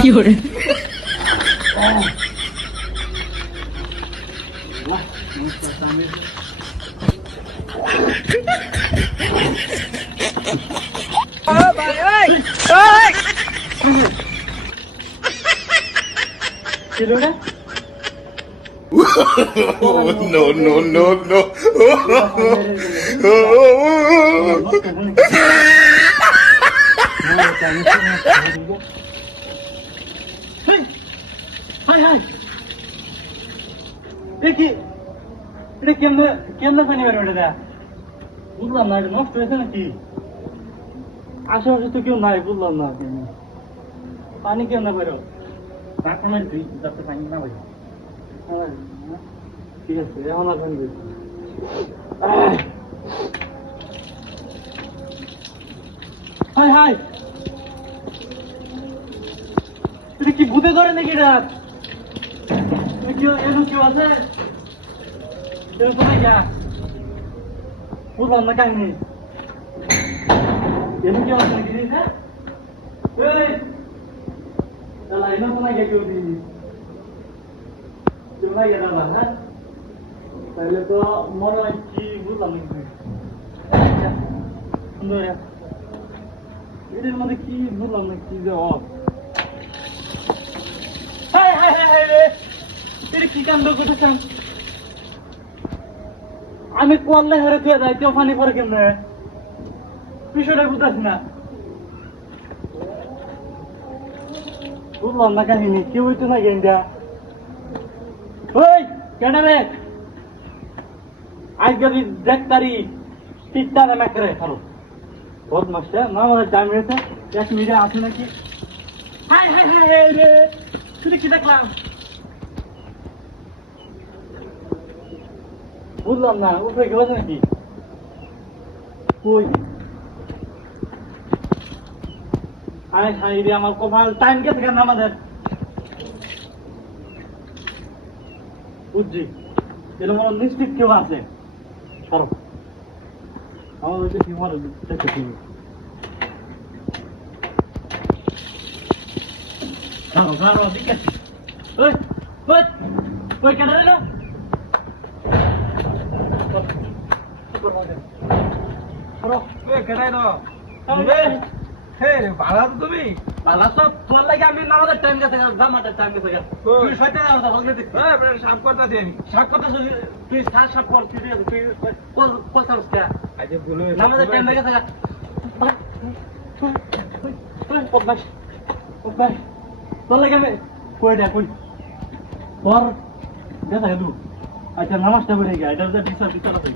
fiore. Oh, no, no, no, no. High high দেখি এটা কেমনে কেমনে পানি বের ওটা বুঝলাম না এটা নষ্ট হয়েছে নাকি আশেপাশে তো কেউ নাই বুঝলাম না পানি কেমনে বেরো আমার দুই যাতে পানি না বেরো ঠিক আছে এখন আর পানি বেরো হাই হাই এটা কি ভূতে ধরে নাকি রাত এরকম কেউ আছে এরকম যা বুঝলাম না কাহিনি এরকম কেউ আছে নাকি এরকম কোথায় গিয়ে কেউ দিই কেউ নাই দাদা হ্যাঁ তাহলে তো মনে হয় কি বুঝলাম নাকি সুন্দর এদের মধ্যে কি বুঝলাম না কি যে কি কাণ্ড করতেছেন আমি কোয়াল্লা হেরে তুই যাই তো পানি পরে কেমনে বিষয়টা বুঝতেছি না বুঝলাম না কাহিনী কেউ হইতো না গেন্দা ওই কেন রে আজ যদি দেখতারি তিনটা না করে খালো বদমাসটা না আমাদের টাইম হয়েছে 1 মিনিটে আছে নাকি হাই হাই হাই রে তুই কি দেখলাম বুঝলাম না উপরে গেল নাকি কই আরে হাই রে আমার কপাল টাইম গেছে কেন আমাদের বুঝছি এর মনে নিশ্চিত কেউ আছে সরো আমার ওই যে কি মনে দেখতে তুমি সরো সরো ঠিক আছে ওই ওই ওই কেন রে তুমি বালা সব তোর লাগে আমি নামাজের টাইম গেছে জামাতের টাইম গেছে তুই শয়তান আর ভালো দেখ সাপ করতেছি আমি সাপ কথা তুই সাপ কর তুই কল সারস কে আজ ভুল নামাজের টাইম গেছে পদ্মাস পদ্মাস তোর লাগে আমি কই দে কই তোর দেখা দু আচ্ছা নামাজটা পড়ে গিয়া এটা বিচার বিচার আছে